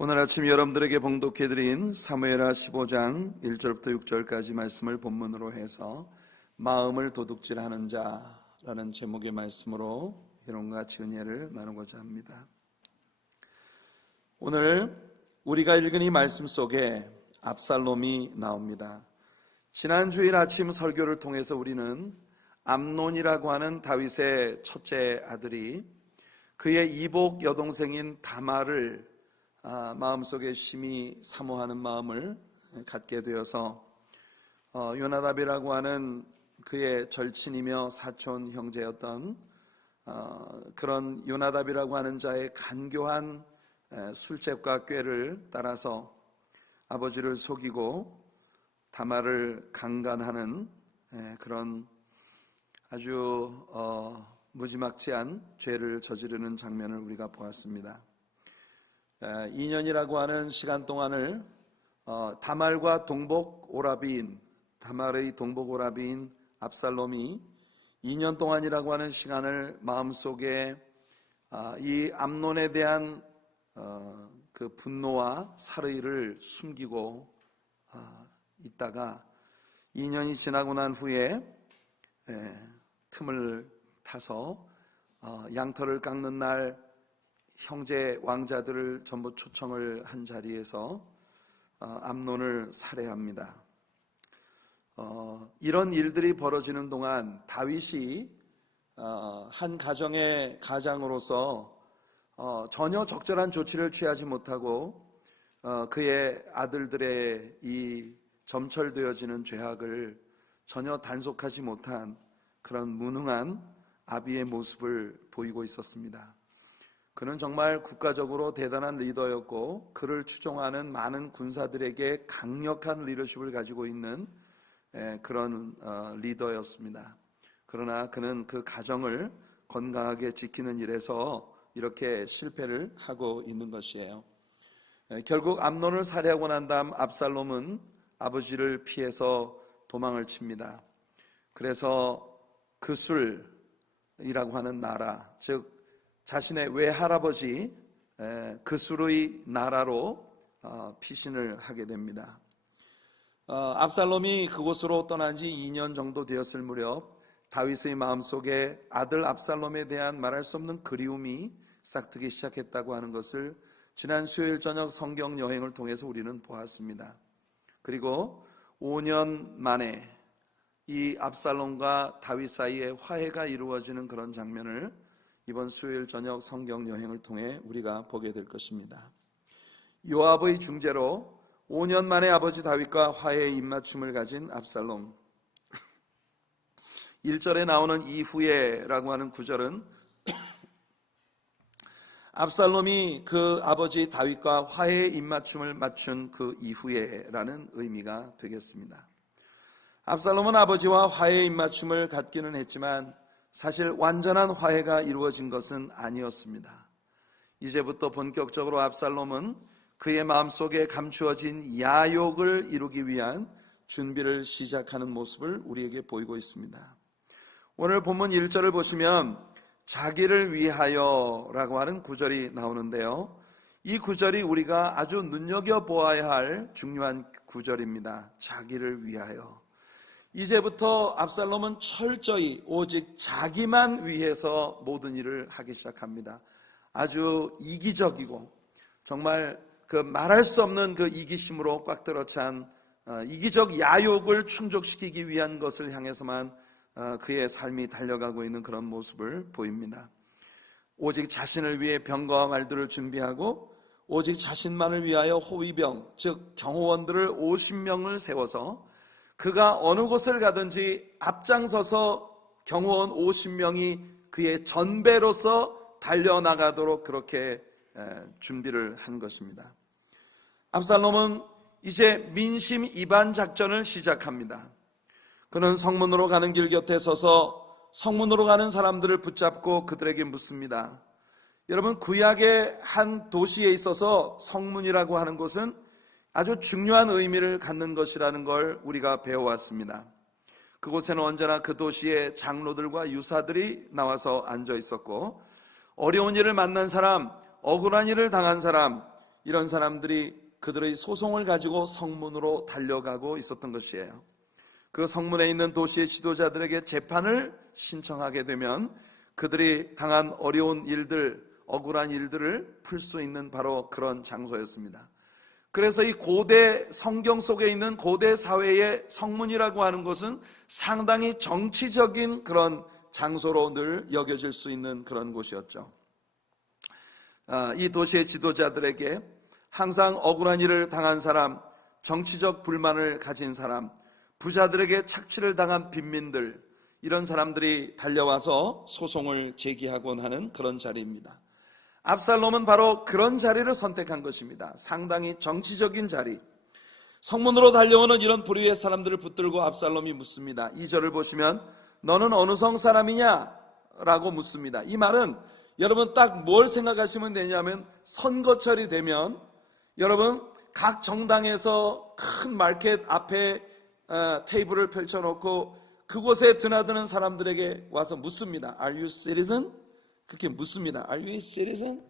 오늘 아침 여러분들에게 봉독해드린 사무엘하 15장 1절부터 6절까지 말씀을 본문으로 해서 마음을 도둑질하는 자라는 제목의 말씀으로 여러분과 같이 은혜를 나누고자 합니다. 오늘 우리가 읽은 이 말씀 속에 압살롬이 나옵니다. 지난 주일 아침 설교를 통해서 우리는 암논이라고 하는 다윗의 첫째 아들이 그의 이복 여동생인 다말을 마음속에 심히 사모하는 마음을 갖게 되어서 요나답이라고 하는 그의 절친이며 사촌 형제였던 그런 요나답이라고 하는 자의 간교한 술책과 꾀를 따라서 아버지를 속이고 다말을 강간하는 그런 아주 무지막지한 죄를 저지르는 장면을 우리가 보았습니다. 2년이라고 하는 시간 동안을 다말과 다말의 동복 오라비인 압살롬이 2년 동안이라고 하는 시간을 마음속에 이 암논에 대한 그 분노와 살의를 숨기고 있다가 2년이 지나고 난 후에 틈을 타서 양털을 깎는 날 형제 왕자들을 전부 초청을 한 자리에서 암논을 살해합니다. 이런 일들이 벌어지는 동안 다윗이 한 가정의 가장으로서 전혀 적절한 조치를 취하지 못하고 그의 아들들의 이 점철되어지는 죄악을 전혀 단속하지 못한 그런 무능한 아비의 모습을 보이고 있었습니다. 그는 정말 국가적으로 대단한 리더였고 그를 추종하는 많은 군사들에게 강력한 리더십을 가지고 있는 그런 리더였습니다. 그러나 그는 그 가정을 건강하게 지키는 일에서 이렇게 실패를 하고 있는 것이에요. 결국 암논을 살해하고 난 다음 압살롬은 아버지를 피해서 도망을 칩니다. 그래서 그술이라고 하는 나라, 즉 자신의 외할아버지 그술의 나라로 피신을 하게 됩니다. 압살롬이 그곳으로 떠난 지 2년 정도 되었을 무렵 다윗의 마음속에 아들 압살롬에 대한 말할 수 없는 그리움이 싹트기 시작했다고 하는 것을 지난 수요일 저녁 성경 여행을 통해서 우리는 보았습니다. 그리고 5년 만에 이 압살롬과 다윗 사이에 화해가 이루어지는 그런 장면을 이번 수요일 저녁 성경 여행을 통해 우리가 보게 될 것입니다. 요압의 중재로 5년 만에 아버지 다윗과 화해의 입맞춤을 가진 압살롬. 1절에 나오는 이후에라고 하는 구절은 압살롬이 그 아버지 다윗과 화해의 입맞춤을 맞춘 그 이후에라는 의미가 되겠습니다. 압살롬은 아버지와 화해의 입맞춤을 갖기는 했지만 사실 완전한 화해가 이루어진 것은 아니었습니다. 이제부터 본격적으로 압살롬은 그의 마음속에 감추어진 야욕을 이루기 위한 준비를 시작하는 모습을 우리에게 보이고 있습니다. 오늘 본문 1절을 보시면 자기를 위하여라고 하는 구절이 나오는데요, 이 구절이 우리가 아주 눈여겨보아야 할 중요한 구절입니다. 자기를 위하여. 이제부터 압살롬은 철저히 오직 자기만 위해서 모든 일을 하기 시작합니다. 아주 이기적이고 정말 그 말할 수 없는 그 이기심으로 꽉 들어찬 이기적 야욕을 충족시키기 위한 것을 향해서만 그의 삶이 달려가고 있는 그런 모습을 보입니다. 오직 자신을 위해 병거와 말들을 준비하고 오직 자신만을 위하여 호위병, 즉 경호원들을 50명을 세워서 그가 어느 곳을 가든지 앞장서서 경호원 50명이 그의 전배로서 달려나가도록 그렇게 준비를 한 것입니다. 압살롬은 이제 민심 이반 작전을 시작합니다. 그는 성문으로 가는 길 곁에 서서 성문으로 가는 사람들을 붙잡고 그들에게 묻습니다. 여러분, 구약의 한 도시에 있어서 성문이라고 하는 곳은 아주 중요한 의미를 갖는 것이라는 걸 우리가 배워왔습니다. 그곳에는 언제나 그 도시의 장로들과 유사들이 나와서 앉아 있었고 어려운 일을 만난 사람, 억울한 일을 당한 사람, 이런 사람들이 그들의 소송을 가지고 성문으로 달려가고 있었던 것이에요. 그 성문에 있는 도시의 지도자들에게 재판을 신청하게 되면 그들이 당한 어려운 일들, 억울한 일들을 풀 수 있는 바로 그런 장소였습니다. 그래서 이 고대 성경 속에 있는 고대 사회의 성문이라고 하는 것은 상당히 정치적인 그런 장소로 늘 여겨질 수 있는 그런 곳이었죠. 이 도시의 지도자들에게 항상 억울한 일을 당한 사람, 정치적 불만을 가진 사람, 부자들에게 착취를 당한 빈민들, 이런 사람들이 달려와서 소송을 제기하곤 하는 그런 자리입니다. 압살롬은 바로 그런 자리를 선택한 것입니다. 상당히 정치적인 자리. 성문으로 달려오는 이런 부류의 사람들을 붙들고 압살롬이 묻습니다. 2절을 보시면 너는 어느 성 사람이냐? 라고 묻습니다. 이 말은 여러분 딱 뭘 생각하시면 되냐면 선거철이 되면 여러분 각 정당에서 큰 마켓 앞에 테이블을 펼쳐놓고 그곳에 드나드는 사람들에게 와서 묻습니다. Are you citizen? 그렇게 묻습니다. Are you a citizen?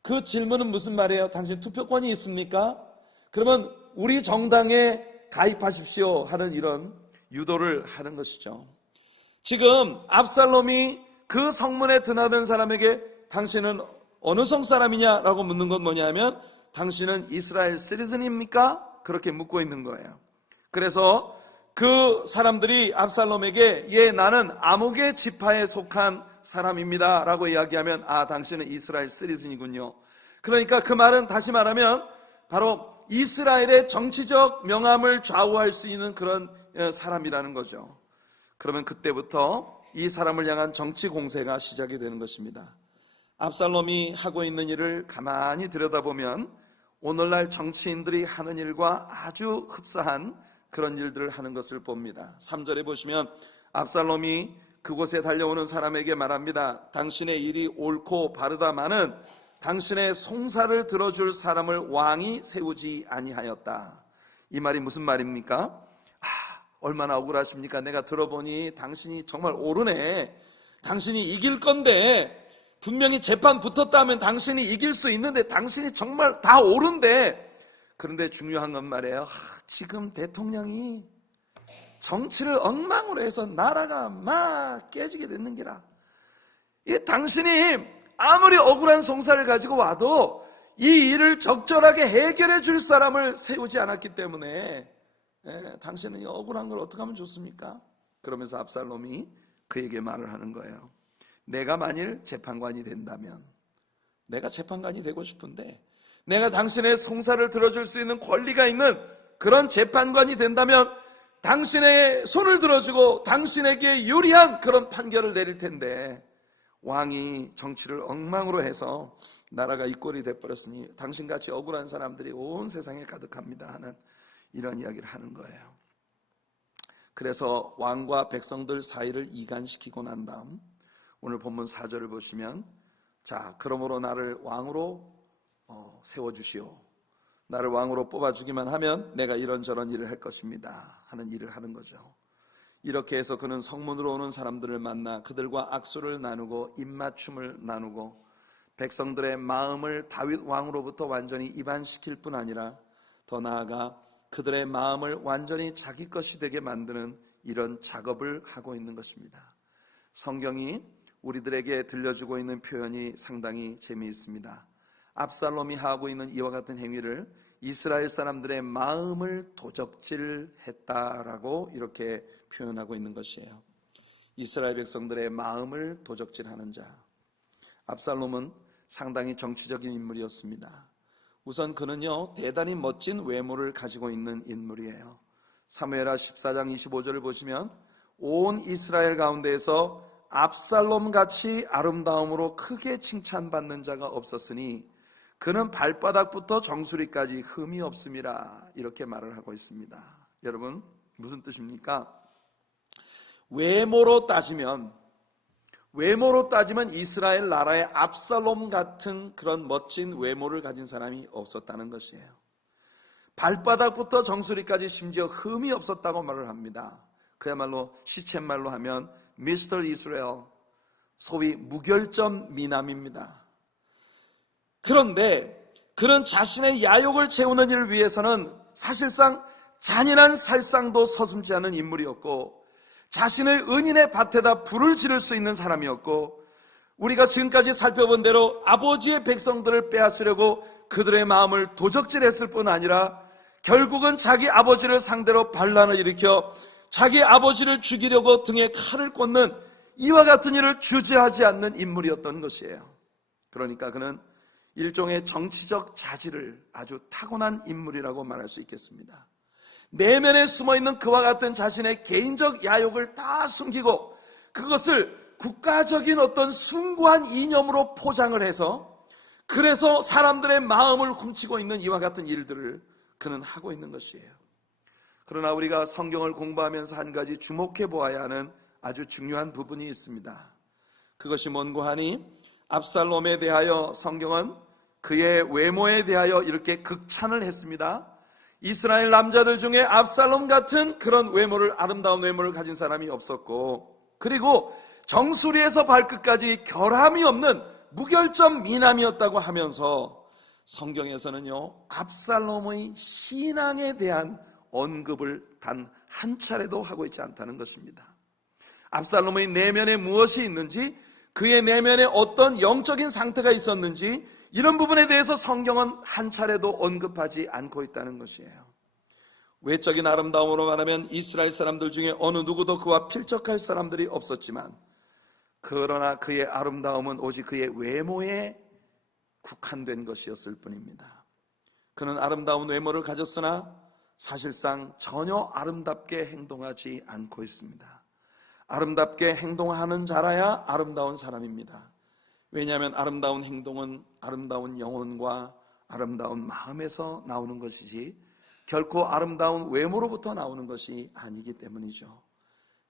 그 질문은 무슨 말이에요? 당신 투표권이 있습니까? 그러면 우리 정당에 가입하십시오 하는 이런 유도를 하는 것이죠. 지금 압살롬이 그 성문에 드나든 사람에게 당신은 어느 성 사람이냐라고 묻는 건 뭐냐면 당신은 이스라엘 시리즌입니까? 그렇게 묻고 있는 거예요. 그래서 그 사람들이 압살롬에게 예, 나는 아목의 지파에 속한 사람입니다 라고 이야기하면 당신은 이스라엘 시리즌이군요. 그러니까 그 말은 다시 말하면 바로 이스라엘의 정치적 명암을 좌우할 수 있는 그런 사람이라는 거죠. 그러면 그때부터 이 사람을 향한 정치 공세가 시작이 되는 것입니다. 압살롬이 하고 있는 일을 가만히 들여다보면 오늘날 정치인들이 하는 일과 아주 흡사한 그런 일들을 하는 것을 봅니다. 3절에 보시면 압살롬이 그곳에 달려오는 사람에게 말합니다. 당신의 일이 옳고 바르다마는 당신의 송사를 들어줄 사람을 왕이 세우지 아니하였다. 이 말이 무슨 말입니까? 얼마나 억울하십니까? 내가 들어보니 당신이 정말 옳으네. 당신이 이길 건데 분명히 재판 붙었다 하면 당신이 이길 수 있는데 당신이 정말 다 옳은데, 그런데 중요한 건 말이에요. 지금 대통령이 정치를 엉망으로 해서 나라가 막 깨지게 됐는 기라. 당신이 아무리 억울한 송사를 가지고 와도 이 일을 적절하게 해결해 줄 사람을 세우지 않았기 때문에 당신은 이 억울한 걸 어떻게 하면 좋습니까? 그러면서 압살롬이 그에게 말을 하는 거예요. 내가 만일 재판관이 된다면, 내가 재판관이 되고 싶은데 내가 당신의 송사를 들어줄 수 있는 권리가 있는 그런 재판관이 된다면 당신의 손을 들어주고 당신에게 유리한 그런 판결을 내릴 텐데 왕이 정치를 엉망으로 해서 나라가 이 꼴이 돼버렸으니 당신같이 억울한 사람들이 온 세상에 가득합니다 하는 이런 이야기를 하는 거예요. 그래서 왕과 백성들 사이를 이간시키고 난 다음 오늘 본문 4절을 보시면 자, 그러므로 나를 왕으로 세워주시오. 나를 왕으로 뽑아주기만 하면 내가 이런저런 일을 할 것입니다 하는 일을 하는 거죠. 이렇게 해서 그는 성문으로 오는 사람들을 만나 그들과 악수를 나누고 입맞춤을 나누고 백성들의 마음을 다윗 왕으로부터 완전히 이반시킬 뿐 아니라 더 나아가 그들의 마음을 완전히 자기 것이 되게 만드는 이런 작업을 하고 있는 것입니다. 성경이 우리들에게 들려주고 있는 표현이 상당히 재미있습니다. 압살롬이 하고 있는 이와 같은 행위를 이스라엘 사람들의 마음을 도적질했다라고 이렇게 표현하고 있는 것이에요. 이스라엘 백성들의 마음을 도적질하는 자. 압살롬은 상당히 정치적인 인물이었습니다. 우선 그는요, 대단히 멋진 외모를 가지고 있는 인물이에요. 사무엘하 14장 25절을 보시면 온 이스라엘 가운데에서 압살롬같이 아름다움으로 크게 칭찬받는 자가 없었으니 그는 발바닥부터 정수리까지 흠이 없음이라, 이렇게 말을 하고 있습니다. 여러분, 무슨 뜻입니까? 외모로 따지면 이스라엘 나라에 압살롬 같은 그런 멋진 외모를 가진 사람이 없었다는 것이에요. 발바닥부터 정수리까지 심지어 흠이 없었다고 말을 합니다. 그야말로 시쳇말로 하면 미스터 이스라엘, 소위 무결점 미남입니다. 그런데 그런 자신의 야욕을 채우는 일을 위해서는 사실상 잔인한 살상도 서슴지 않은 인물이었고, 자신의 은인의 밭에다 불을 지를 수 있는 사람이었고, 우리가 지금까지 살펴본 대로 아버지의 백성들을 빼앗으려고 그들의 마음을 도적질했을 뿐 아니라 결국은 자기 아버지를 상대로 반란을 일으켜 자기 아버지를 죽이려고 등에 칼을 꽂는 이와 같은 일을 주저하지 않는 인물이었던 것이에요. 그러니까 그는 일종의 정치적 자질을 아주 타고난 인물이라고 말할 수 있겠습니다. 내면에 숨어있는 그와 같은 자신의 개인적 야욕을 다 숨기고 그것을 국가적인 어떤 숭고한 이념으로 포장을 해서, 그래서 사람들의 마음을 훔치고 있는 이와 같은 일들을 그는 하고 있는 것이에요. 그러나 우리가 성경을 공부하면서 한 가지 주목해 보아야 하는 아주 중요한 부분이 있습니다. 그것이 뭔고 하니, 압살롬에 대하여 성경은 그의 외모에 대하여 이렇게 극찬을 했습니다. 이스라엘 남자들 중에 압살롬 같은 그런 외모를, 아름다운 외모를 가진 사람이 없었고, 그리고 정수리에서 발끝까지 결함이 없는 무결점 미남이었다고 하면서 성경에서는요, 압살롬의 신앙에 대한 언급을 단 한 차례도 하고 있지 않다는 것입니다. 압살롬의 내면에 무엇이 있는지, 그의 내면에 어떤 영적인 상태가 있었는지, 이런 부분에 대해서 성경은 한 차례도 언급하지 않고 있다는 것이에요. 외적인 아름다움으로 말하면 이스라엘 사람들 중에 어느 누구도 그와 필적할 사람들이 없었지만, 그러나 그의 아름다움은 오직 그의 외모에 국한된 것이었을 뿐입니다. 그는 아름다운 외모를 가졌으나 사실상 전혀 아름답게 행동하지 않고 있습니다. 아름답게 행동하는 자라야 아름다운 사람입니다. 왜냐하면 아름다운 행동은 아름다운 영혼과 아름다운 마음에서 나오는 것이지 결코 아름다운 외모로부터 나오는 것이 아니기 때문이죠.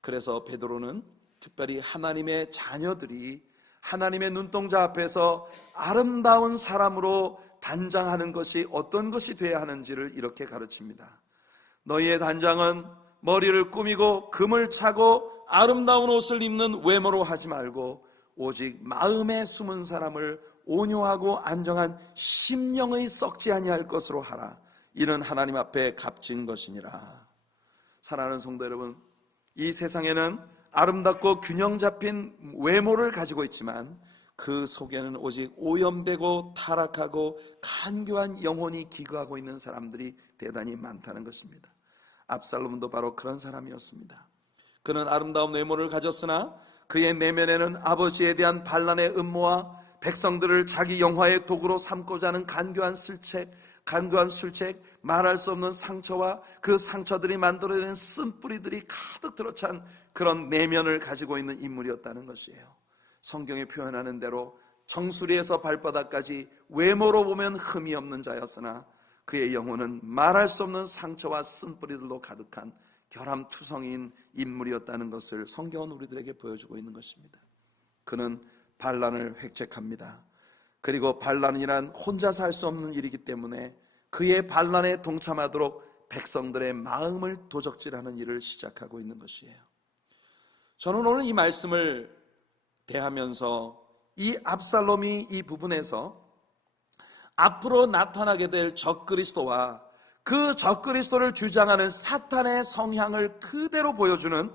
그래서 베드로는 특별히 하나님의 자녀들이 하나님의 눈동자 앞에서 아름다운 사람으로 단장하는 것이 어떤 것이 되어야 하는지를 이렇게 가르칩니다. 너희의 단장은 머리를 꾸미고 금을 차고 아름다운 옷을 입는 외모로 하지 말고 오직 마음에 숨은 사람을 온유하고 안정한 심령의 썩지 아니할 것으로 하라. 이는 하나님 앞에 값진 것이니라. 사랑하는 성도 여러분, 이 세상에는 아름답고 균형 잡힌 외모를 가지고 있지만 그 속에는 오직 오염되고 타락하고 간교한 영혼이 기거하고 있는 사람들이 대단히 많다는 것입니다. 압살롬도 바로 그런 사람이었습니다. 그는 아름다운 외모를 가졌으나 그의 내면에는 아버지에 대한 반란의 음모와 백성들을 자기 영화의 도구로 삼고자 하는 간교한 술책, 말할 수 없는 상처와 그 상처들이 만들어내는 쓴뿌리들이 가득 들어찬 그런 내면을 가지고 있는 인물이었다는 것이에요. 성경이 표현하는 대로 정수리에서 발바닥까지 외모로 보면 흠이 없는 자였으나 그의 영혼은 말할 수 없는 상처와 쓴뿌리들로 가득한 결함투성이인 인물이었다는 것을 성경은 우리들에게 보여주고 있는 것입니다. 그는 반란을 획책합니다. 그리고 반란이란 혼자서 할 수 없는 일이기 때문에 그의 반란에 동참하도록 백성들의 마음을 도적질하는 일을 시작하고 있는 것이에요. 저는 오늘 이 말씀을 대하면서 이 압살롬이 이 부분에서 앞으로 나타나게 될 적그리스도와 그 적그리스도를 주장하는 사탄의 성향을 그대로 보여주는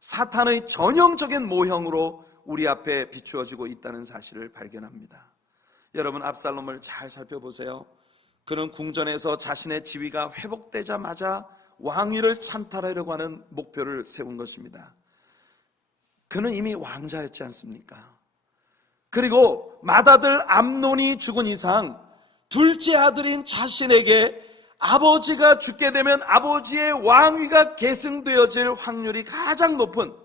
사탄의 전형적인 모형으로 우리 앞에 비추어지고 있다는 사실을 발견합니다. 여러분, 압살롬을 잘 살펴보세요. 그는 궁전에서 자신의 지위가 회복되자마자 왕위를 찬탈하려고 하는 목표를 세운 것입니다. 그는 이미 왕자였지 않습니까? 그리고 맏아들 암논이 죽은 이상 둘째 아들인 자신에게 아버지가 죽게 되면 아버지의 왕위가 계승되어질 확률이 가장 높은,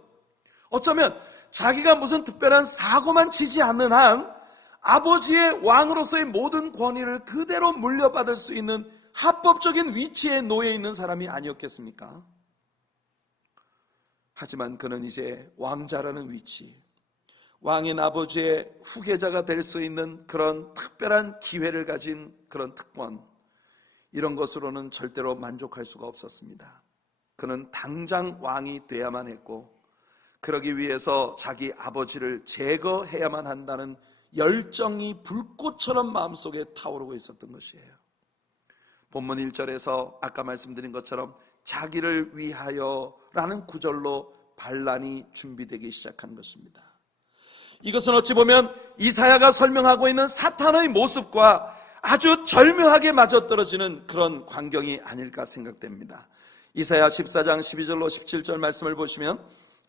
어쩌면 자기가 무슨 특별한 사고만 치지 않는 한 아버지의 왕으로서의 모든 권위를 그대로 물려받을 수 있는 합법적인 위치에 놓여 있는 사람이 아니었겠습니까? 하지만 그는 이제 왕자라는 위치, 왕인 아버지의 후계자가 될 수 있는 그런 특별한 기회를 가진 그런 특권, 이런 것으로는 절대로 만족할 수가 없었습니다. 그는 당장 왕이 돼야만 했고, 그러기 위해서 자기 아버지를 제거해야만 한다는 열정이 불꽃처럼 마음속에 타오르고 있었던 것이에요. 본문 1절에서 아까 말씀드린 것처럼 자기를 위하여라는 구절로 반란이 준비되기 시작한 것입니다. 이것은 어찌 보면 이사야가 설명하고 있는 사탄의 모습과 아주 절묘하게 맞아떨어지는 그런 광경이 아닐까 생각됩니다. 이사야 14장 12절로 17절 말씀을 보시면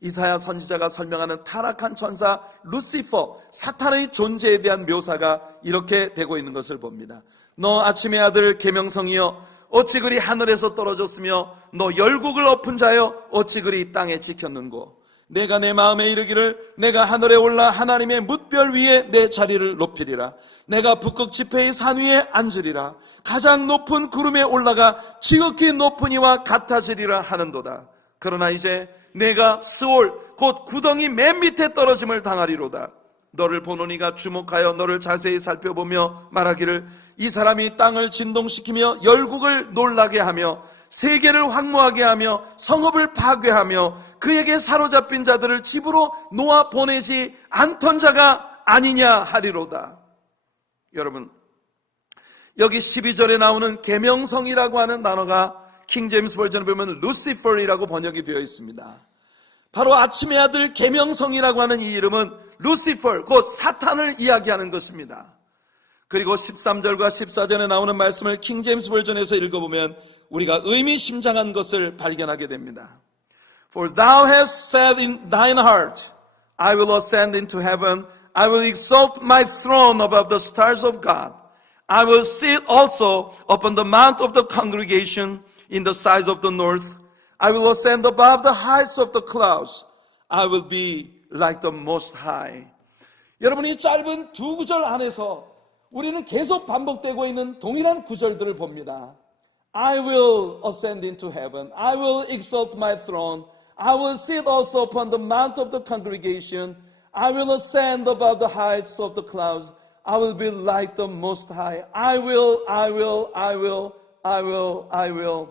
이사야 선지자가 설명하는 타락한 천사 루시퍼, 사탄의 존재에 대한 묘사가 이렇게 되고 있는 것을 봅니다. 너 아침의 아들 계명성이여 어찌 그리 하늘에서 떨어졌으며 너 열국을 엎은 자여 어찌 그리 땅에 찍혔는고 내가 내 마음에 이르기를 내가 하늘에 올라 하나님의 뭇별 위에 내 자리를 높이리라. 내가 북극 지폐의 산 위에 앉으리라. 가장 높은 구름에 올라가 지극히 높은 이와 같아지리라 하는도다. 그러나 이제 내가 스올 곧 구덩이 맨 밑에 떨어짐을 당하리로다. 너를 보는 이가 주목하여 너를 자세히 살펴보며 말하기를 이 사람이 땅을 진동시키며 열국을 놀라게 하며 세계를 황무하게 하며 성읍을 파괴하며 그에게 사로잡힌 자들을 집으로 놓아 보내지 않던 자가 아니냐 하리로다. 여러분, 여기 12절에 나오는 계명성이라고 하는 단어가 킹제임스 버전에 보면 루시퍼이라고 번역이 되어 있습니다. 바로 아침의 아들 계명성이라고 하는 이 이름은 루시퍼, 곧 사탄을 이야기하는 것입니다. 그리고 13절과 14절에 나오는 말씀을 킹제임스 버전에서 읽어보면 우리가 의미심장한 것을 발견하게 됩니다. For thou hast said in thine heart, I will ascend into heaven, I will exalt my throne above the stars of God. I will sit also upon the mount of the congregation in the sides of the north. I will ascend above the heights of the clouds. I will be like the most high. 여러분, 이 짧은 두 구절 안에서 우리는 계속 반복되고 있는 동일한 구절들을 봅니다. I will ascend into heaven. I will exalt my throne. I will sit also upon the mount of the congregation. I will ascend above the heights of the clouds. I will be like the most high. I will, I will, I will, I will, I will.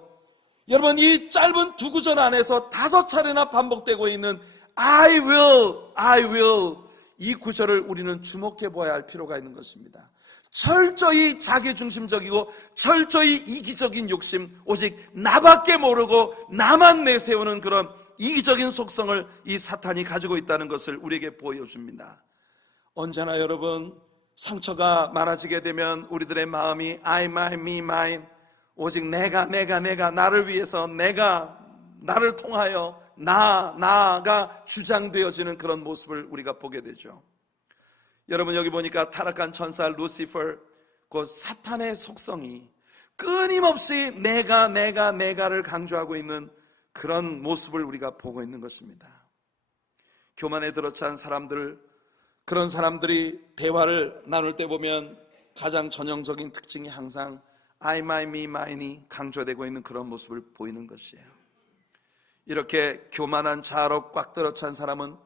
여러분, 이 짧은 두 구절 안에서 5차례나 반복되고 있는 I will, I will. 이 구절을 우리는 주목해 보아야 할 필요가 있는 것입니다. 철저히 자기중심적이고 철저히 이기적인 욕심, 오직 나밖에 모르고 나만 내세우는 그런 이기적인 속성을 이 사탄이 가지고 있다는 것을 우리에게 보여줍니다. 언제나 여러분, 상처가 많아지게 되면 우리들의 마음이 I, my, me, mine, 오직 내가 나를 위해서 내가 나를 통하여 나가 주장되어지는 그런 모습을 우리가 보게 되죠. 여러분, 여기 보니까 타락한 천사 루시퍼, 그 사탄의 속성이 끊임없이 내가를 강조하고 있는 그런 모습을 우리가 보고 있는 것입니다. 교만에 들어찬 사람들, 그런 사람들이 대화를 나눌 때 보면 가장 전형적인 특징이 항상 I, my, me, mine이 강조되고 있는 그런 모습을 보이는 것이에요. 이렇게 교만한 자아로 꽉 들어찬 사람은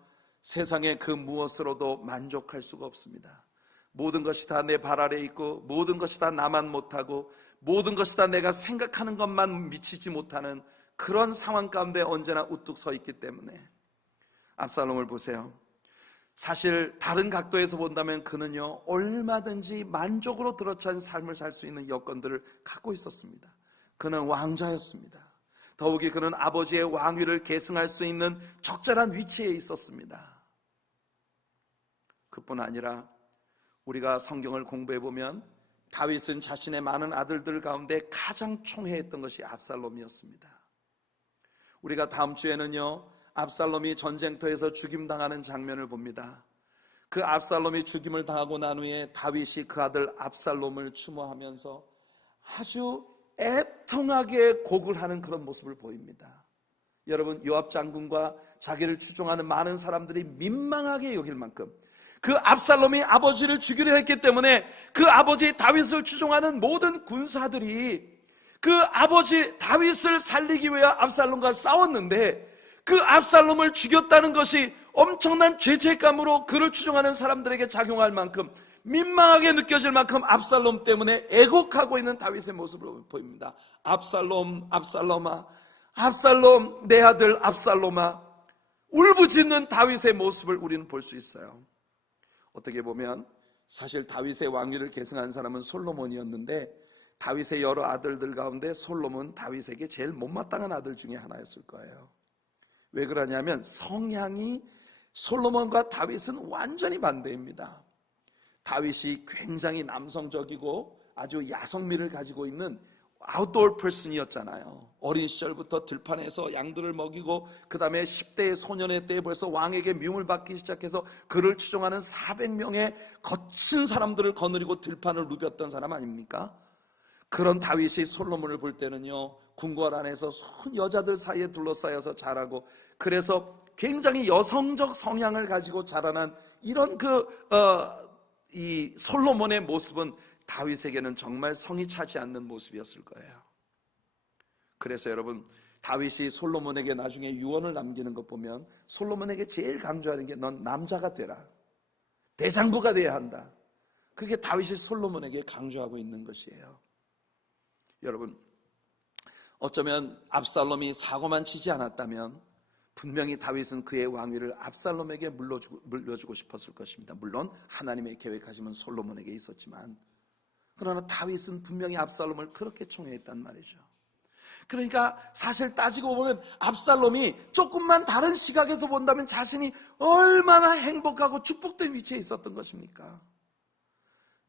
세상의 그 무엇으로도 만족할 수가 없습니다. 모든 것이 다 내 발 아래에 있고 모든 것이 다 나만 못하고 모든 것이 다 내가 생각하는 것만 미치지 못하는 그런 상황 가운데 언제나 우뚝 서 있기 때문에 압살롬을 보세요. 사실 다른 각도에서 본다면 그는요, 얼마든지 만족으로 들어찬 삶을 살 수 있는 여건들을 갖고 있었습니다. 그는 왕자였습니다. 더욱이 그는 아버지의 왕위를 계승할 수 있는 적절한 위치에 있었습니다. 그뿐 아니라 우리가 성경을 공부해 보면 다윗은 자신의 많은 아들들 가운데 가장 총애했던 것이 압살롬이었습니다. 우리가 다음 주에는요, 압살롬이 전쟁터에서 죽임당하는 장면을 봅니다. 그 압살롬이 죽임을 당하고 난 후에 다윗이 그 아들 압살롬을 추모하면서 아주 애통하게 곡을 하는 그런 모습을 보입니다. 여러분, 요압 장군과 자기를 추종하는 많은 사람들이 민망하게 여길 만큼 그 압살롬이 아버지를 죽이려 했기 때문에 그 아버지 다윗을 추종하는 모든 군사들이 그 아버지 다윗을 살리기 위해 압살롬과 싸웠는데 그 압살롬을 죽였다는 것이 엄청난 죄책감으로 그를 추종하는 사람들에게 작용할 만큼 민망하게 느껴질 만큼 압살롬 때문에 애곡하고 있는 다윗의 모습을 보입니다. 압살롬, 압살롬아, 압살롬, 내 아들 압살롬아, 울부짖는 다윗의 모습을 우리는 볼 수 있어요. 어떻게 보면 사실 다윗의 왕위를 계승한 사람은 솔로몬이었는데 다윗의 여러 아들들 가운데 솔로몬 다윗에게 제일 못마땅한 아들 중에 하나였을 거예요. 왜 그러냐면 성향이 솔로몬과 다윗은 완전히 반대입니다. 다윗이 굉장히 남성적이고 아주 야성미를 가지고 있는 아웃도어 퍼슨이었잖아요. 어린 시절부터 들판에서 양들을 먹이고 그 다음에 10대의 소년의 때에 벌써 왕에게 미움을 받기 시작해서 그를 추종하는 400명의 거친 사람들을 거느리고 들판을 누볐던 사람 아닙니까? 그런 다윗이 솔로몬을 볼 때는요, 궁궐 안에서 손 여자들 사이에 둘러싸여서 자라고, 그래서 굉장히 여성적 성향을 가지고 자라난 이런 이 솔로몬의 모습은 다윗에게는 정말 성이 차지 않는 모습이었을 거예요. 그래서 여러분, 다윗이 솔로몬에게 나중에 유언을 남기는 것 보면 솔로몬에게 제일 강조하는 게 넌 남자가 되라, 대장부가 돼야 한다. 그게 다윗이 솔로몬에게 강조하고 있는 것이에요. 여러분, 어쩌면 압살롬이 사고만 치지 않았다면 분명히 다윗은 그의 왕위를 압살롬에게 물려주고 싶었을 것입니다. 물론 하나님의 계획하심은 솔로몬에게 있었지만, 그러나 다윗은 분명히 압살롬을 그렇게 총애했단 말이죠. 그러니까 사실 따지고 보면 압살롬이 조금만 다른 시각에서 본다면 자신이 얼마나 행복하고 축복된 위치에 있었던 것입니까?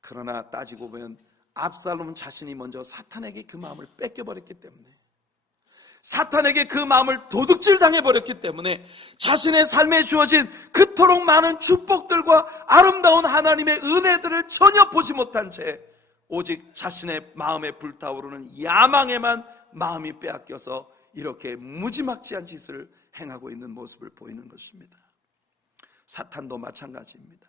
그러나 따지고 보면 압살롬 자신이 먼저 사탄에게 그 마음을 뺏겨버렸기 때문에, 사탄에게 그 마음을 도둑질 당해버렸기 때문에 자신의 삶에 주어진 그토록 많은 축복들과 아름다운 하나님의 은혜들을 전혀 보지 못한 채 오직 자신의 마음에 불타오르는 야망에만 마음이 빼앗겨서 이렇게 무지막지한 짓을 행하고 있는 모습을 보이는 것입니다. 사탄도 마찬가지입니다.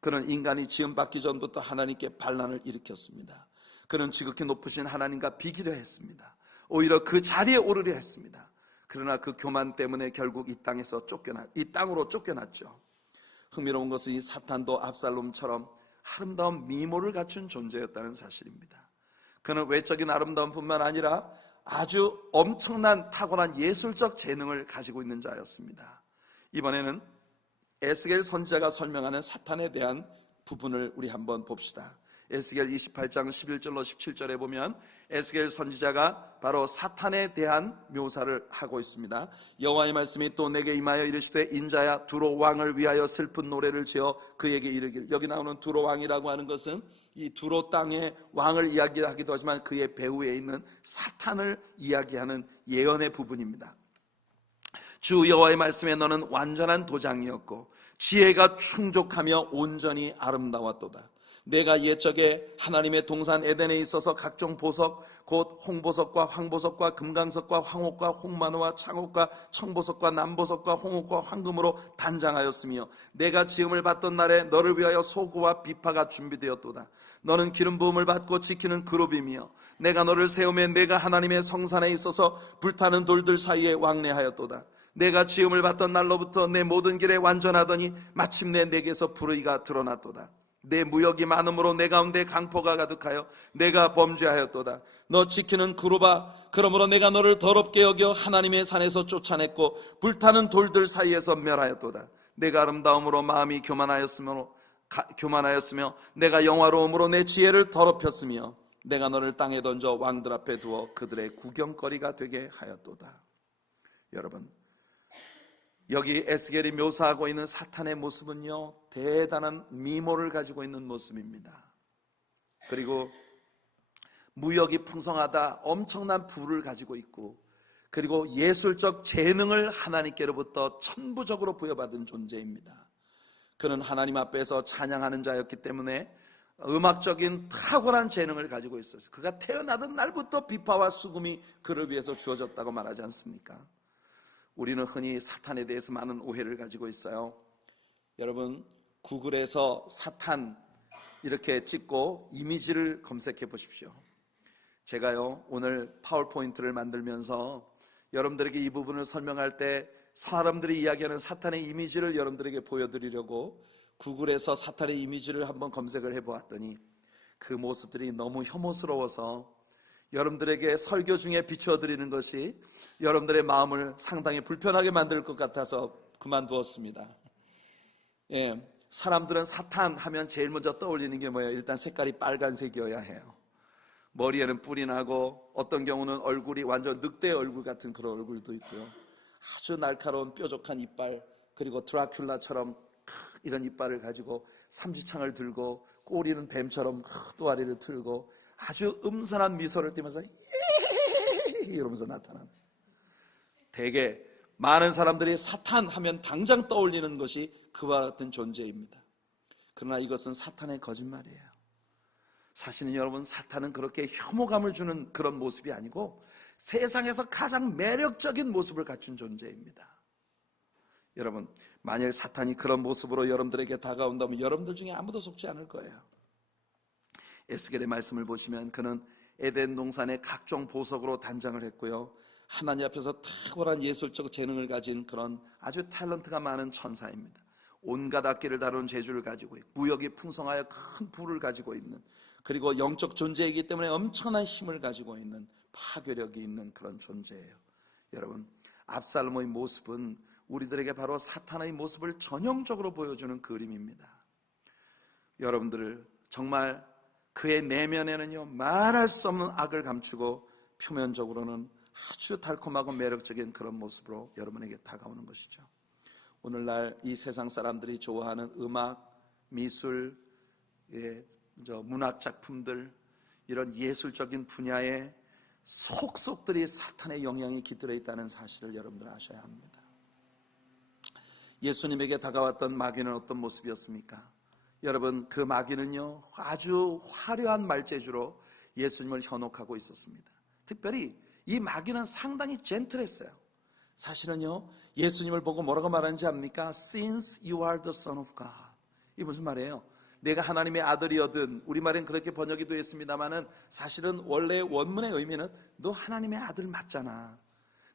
그는 인간이 지음받기 전부터 하나님께 반란을 일으켰습니다. 그는 지극히 높으신 하나님과 비기려 했습니다. 오히려 그 자리에 오르려 했습니다. 그러나 그 교만 때문에 결국 이 땅으로 쫓겨났죠. 흥미로운 것은 이 사탄도 압살롬처럼 아름다운 미모를 갖춘 존재였다는 사실입니다. 그는 외적인 아름다움뿐만 아니라 아주 엄청난 탁월한 예술적 재능을 가지고 있는 자였습니다. 이번에는 에스겔 선지자가 설명하는 사탄에 대한 부분을 우리 한번 봅시다. 에스겔 28장 11절로 17절에 보면 에스겔 선지자가 바로 사탄에 대한 묘사를 하고 있습니다. 여호와의 말씀이 또 내게 임하여 이르시되 인자야 두로 왕을 위하여 슬픈 노래를 지어 그에게 이르기를. 여기 나오는 두로 왕이라고 하는 것은 이 두로 땅의 왕을 이야기하기도 하지만 그의 배후에 있는 사탄을 이야기하는 예언의 부분입니다. 주 여호와의 말씀에 너는 완전한 도장이었고 지혜가 충족하며 온전히 아름다웠도다. 내가 옛적에 하나님의 동산 에덴에 있어서 각종 보석 곧 홍보석과 황보석과 금강석과 황옥과 홍만호와 창옥과 청보석과 남보석과 홍옥과 황금으로 단장하였으며 내가 지음을 받던 날에 너를 위하여 소고와 비파가 준비되었도다. 너는 기름 부음을 받고 지키는 그룹이며 내가 너를 세우며 내가 하나님의 성산에 있어서 불타는 돌들 사이에 왕래하였도다. 내가 지음을 받던 날로부터 내 모든 길에 완전하더니 마침내 내게서 불의가 드러났도다. 내 무역이 많음으로 내 가운데 강포가 가득하여 내가 범죄하였도다. 너 지키는 그룹아, 그러므로 내가 너를 더럽게 여겨 하나님의 산에서 쫓아냈고 불타는 돌들 사이에서 멸하였도다. 내가 아름다움으로 마음이 교만하였으며 내가 영화로움으로 내 지혜를 더럽혔으며 내가 너를 땅에 던져 왕들 앞에 두어 그들의 구경거리가 되게 하였도다. 여러분, 여기 에스겔이 묘사하고 있는 사탄의 모습은요, 대단한 미모를 가지고 있는 모습입니다. 그리고 무역이 풍성하다, 엄청난 부를 가지고 있고, 그리고 예술적 재능을 하나님께로부터 천부적으로 부여받은 존재입니다. 그는 하나님 앞에서 찬양하는 자였기 때문에 음악적인 탁월한 재능을 가지고 있었어요. 그가 태어나던 날부터 비파와 수금이 그를 위해서 주어졌다고 말하지 않습니까? 우리는 흔히 사탄에 대해서 많은 오해를 가지고 있어요. 여러분, 구글에서 사탄 이렇게 찍고 이미지를 검색해 보십시오. 제가요, 오늘 파워포인트를 만들면서 여러분들에게 이 부분을 설명할 때 사람들이 이야기하는 사탄의 이미지를 여러분들에게 보여드리려고 구글에서 사탄의 이미지를 한번 검색을 해보았더니 그 모습들이 너무 혐오스러워서 여러분들에게 설교 중에 비추어드리는 것이 여러분들의 마음을 상당히 불편하게 만들 것 같아서 그만두었습니다. 사람들은 사탄 하면 제일 먼저 떠올리는 게 뭐예요? 일단 색깔이 빨간색이어야 해요. 머리에는 뿔이 나고 어떤 경우는 얼굴이 완전 늑대 얼굴 같은 그런 얼굴도 있고요. 아주 날카로운 뾰족한 이빨, 그리고 드라큘라처럼 이런 이빨을 가지고 삼지창을 들고 꼬리는 뱀처럼 또아리를 틀고 아주 음산한 미소를 띠면서 이러면서 나타나는, 대개 많은 사람들이 사탄 하면 당장 떠올리는 것이 그와 같은 존재입니다. 그러나 이것은 사탄의 거짓말이에요. 사실은 여러분, 사탄은 그렇게 혐오감을 주는 그런 모습이 아니고 세상에서 가장 매력적인 모습을 갖춘 존재입니다. 여러분, 만약 사탄이 그런 모습으로 여러분들에게 다가온다면 여러분들 중에 아무도 속지 않을 거예요. 에스겔의 말씀을 보시면 그는 에덴 동산의 각종 보석으로 단장을 했고요, 하나님 앞에서 탁월한 예술적 재능을 가진 그런 아주 탤런트가 많은 천사입니다. 온갖 악기를 다루는 재주를 가지고 있고 무역이 풍성하여 큰 부를 가지고 있는, 그리고 영적 존재이기 때문에 엄청난 힘을 가지고 있는, 파괴력이 있는 그런 존재예요. 여러분, 압살롬의 모습은 우리들에게 바로 사탄의 모습을 전형적으로 보여주는 그림입니다. 여러분들을 정말 그의 내면에는요, 말할 수 없는 악을 감추고 표면적으로는 아주 달콤하고 매력적인 그런 모습으로 여러분에게 다가오는 것이죠. 오늘날 이 세상 사람들이 좋아하는 음악, 미술, 문학 작품들, 이런 예술적인 분야에 속속들이 사탄의 영향이 깃들어 있다는 사실을 여러분들 아셔야 합니다. 예수님에게 다가왔던 마귀는 어떤 모습이었습니까? 여러분, 그 마귀는요, 아주 화려한 말재주로 예수님을 현혹하고 있었습니다. 특별히 이 마귀는 상당히 젠틀했어요. 사실은요, 예수님을 보고 뭐라고 말하는지 압니까? Since you are the son of God. 이게 무슨 말이에요? 내가 하나님의 아들이거든. 우리말엔 그렇게 번역이 되어 있습니다만은 사실은 원래 원문의 의미는 너 하나님의 아들 맞잖아.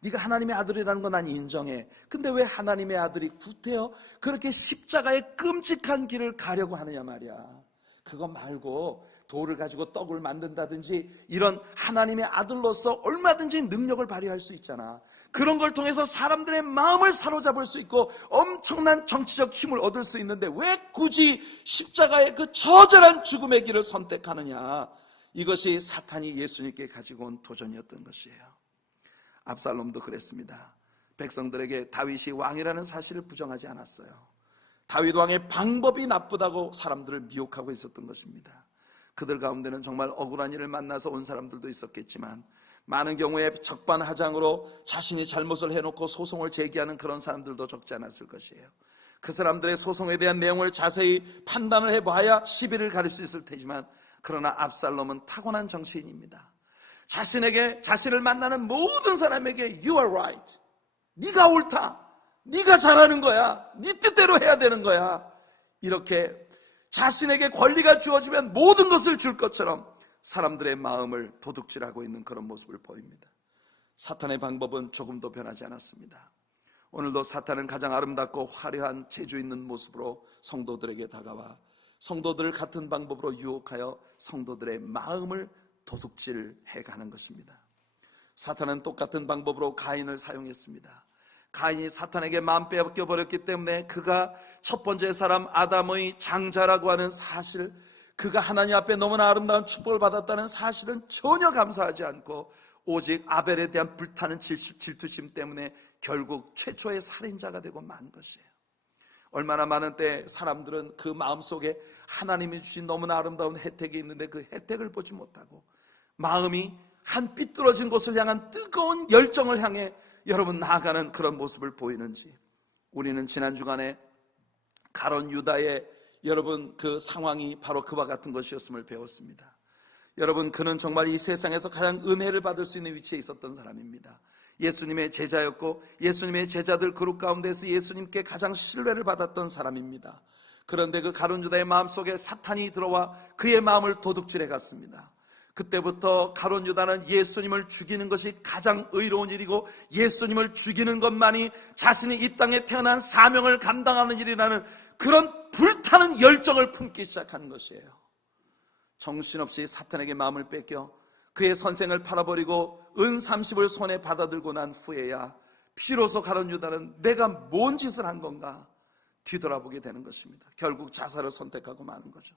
네가 하나님의 아들이라는 건 난 인정해. 근데 왜 하나님의 아들이 구태여 그렇게 십자가의 끔찍한 길을 가려고 하느냐 말이야. 그거 말고 돌을 가지고 떡을 만든다든지 이런 하나님의 아들로서 얼마든지 능력을 발휘할 수 있잖아. 그런 걸 통해서 사람들의 마음을 사로잡을 수 있고 엄청난 정치적 힘을 얻을 수 있는데 왜 굳이 십자가의 그 처절한 죽음의 길을 선택하느냐. 이것이 사탄이 예수님께 가지고 온 도전이었던 것이에요. 압살롬도 그랬습니다. 백성들에게 다윗이 왕이라는 사실을 부정하지 않았어요. 다윗 왕의 방법이 나쁘다고 사람들을 미혹하고 있었던 것입니다. 그들 가운데는 정말 억울한 일을 만나서 온 사람들도 있었겠지만 많은 경우에 적반하장으로 자신이 잘못을 해놓고 소송을 제기하는 그런 사람들도 적지 않았을 것이에요. 그 사람들의 소송에 대한 내용을 자세히 판단을 해봐야 시비를 가릴 수 있을 테지만, 그러나 압살롬은 타고난 정치인입니다. 자신을 만나는 모든 사람에게 You are right, 네가 옳다, 네가 잘하는 거야, 네 뜻대로 해야 되는 거야, 이렇게 자신에게 권리가 주어지면 모든 것을 줄 것처럼 사람들의 마음을 도둑질하고 있는 그런 모습을 보입니다. 사탄의 방법은 조금도 변하지 않았습니다. 오늘도 사탄은 가장 아름답고 화려한 재주 있는 모습으로 성도들에게 다가와 성도들을 같은 방법으로 유혹하여 성도들의 마음을 도둑질해 가는 것입니다. 사탄은 똑같은 방법으로 가인을 사용했습니다. 가인이 사탄에게 마음 빼앗겨버렸기 때문에 그가 첫 번째 사람 아담의 장자라고 하는 사실, 그가 하나님 앞에 너무나 아름다운 축복을 받았다는 사실은 전혀 감사하지 않고 오직 아벨에 대한 불타는 질투심 때문에 결국 최초의 살인자가 되고 만 것이에요. 얼마나 많은 때 사람들은 그 마음속에 하나님이 주신 너무나 아름다운 혜택이 있는데 그 혜택을 보지 못하고 마음이 한 삐뚤어진 곳을 향한 뜨거운 열정을 향해 여러분 나아가는 그런 모습을 보이는지, 우리는 지난 주간에 가론 유다의 여러분 그 상황이 바로 그와 같은 것이었음을 배웠습니다. 여러분, 그는 정말 이 세상에서 가장 은혜를 받을 수 있는 위치에 있었던 사람입니다. 예수님의 제자였고 예수님의 제자들 그룹 가운데서 예수님께 가장 신뢰를 받았던 사람입니다. 그런데 그 가룟 유다의 마음속에 사탄이 들어와 그의 마음을 도둑질해 갔습니다. 그때부터 가룟 유다는 예수님을 죽이는 것이 가장 의로운 일이고 예수님을 죽이는 것만이 자신이 이 땅에 태어난 사명을 감당하는 일이라는 그런 불타는 열정을 품기 시작한 것이에요. 정신없이 사탄에게 마음을 뺏겨 그의 선생을 팔아버리고 은 30을 손에 받아들고 난 후에야 비로소 가룟 유다는 내가 뭔 짓을 한 건가, 뒤돌아보게 되는 것입니다. 결국 자살을 선택하고 마는 거죠.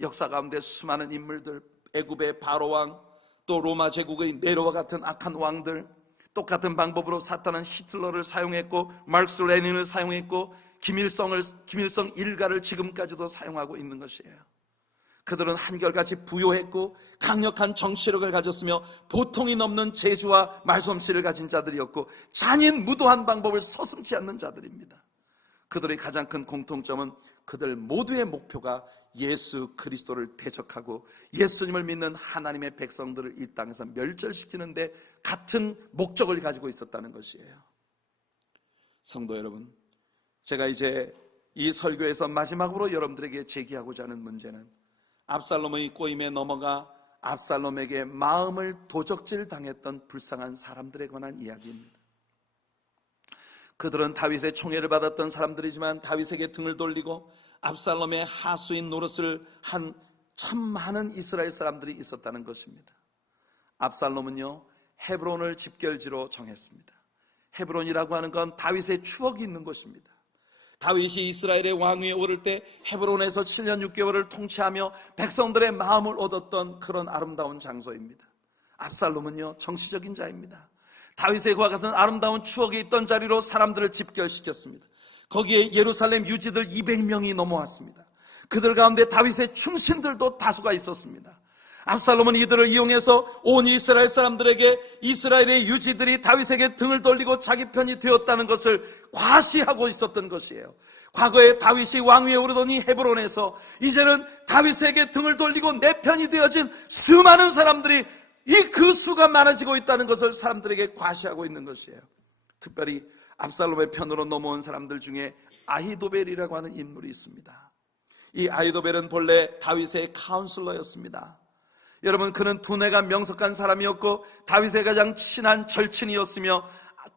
역사 가운데 수많은 인물들, 애굽의 바로왕, 또 로마 제국의 네로와 같은 악한 왕들, 똑같은 방법으로 사탄은 히틀러를 사용했고 마르크스 레닌을 사용했고 김일성 일가를 지금까지도 사용하고 있는 것이에요. 그들은 한결같이 부요했고 강력한 정치력을 가졌으며 보통이 넘는 재주와 말솜씨를 가진 자들이었고 잔인무도한 방법을 서슴지 않는 자들입니다. 그들의 가장 큰 공통점은 그들 모두의 목표가 예수 그리스도를 대적하고 예수님을 믿는 하나님의 백성들을 이 땅에서 멸절시키는 데 같은 목적을 가지고 있었다는 것이에요. 성도 여러분, 제가 이제 이 설교에서 마지막으로 여러분들에게 제기하고자 하는 문제는 압살롬의 꼬임에 넘어가 압살롬에게 마음을 도적질 당했던 불쌍한 사람들에 관한 이야기입니다. 그들은 다윗의 총애를 받았던 사람들이지만 다윗에게 등을 돌리고 압살롬의 하수인 노릇을 한 참 많은 이스라엘 사람들이 있었다는 것입니다. 압살롬은요, 헤브론을 집결지로 정했습니다. 헤브론이라고 하는 건 다윗의 추억이 있는 곳입니다. 다윗이 이스라엘의 왕위에 오를 때 헤브론에서 7년 6개월을 통치하며 백성들의 마음을 얻었던 그런 아름다운 장소입니다. 압살롬은요, 정치적인 자입니다. 다윗의 그와 같은 아름다운 추억이 있던 자리로 사람들을 집결시켰습니다. 거기에 예루살렘 유지들 200명이 넘어왔습니다. 그들 가운데 다윗의 충신들도 다수가 있었습니다. 압살롬은 이들을 이용해서 온 이스라엘 사람들에게 이스라엘의 유지들이 다윗에게 등을 돌리고 자기 편이 되었다는 것을 과시하고 있었던 것이에요. 과거에 다윗이 왕위에 오르더니 헤브론에서 이제는 다윗에게 등을 돌리고 내 편이 되어진 수많은 사람들이 그 수가 많아지고 있다는 것을 사람들에게 과시하고 있는 것이에요. 특별히 압살롬의 편으로 넘어온 사람들 중에 아히도벨이라고 하는 인물이 있습니다. 이 아히도벨은 본래 다윗의 카운슬러였습니다. 여러분, 그는 두뇌가 명석한 사람이었고 다윗의 가장 친한 절친이었으며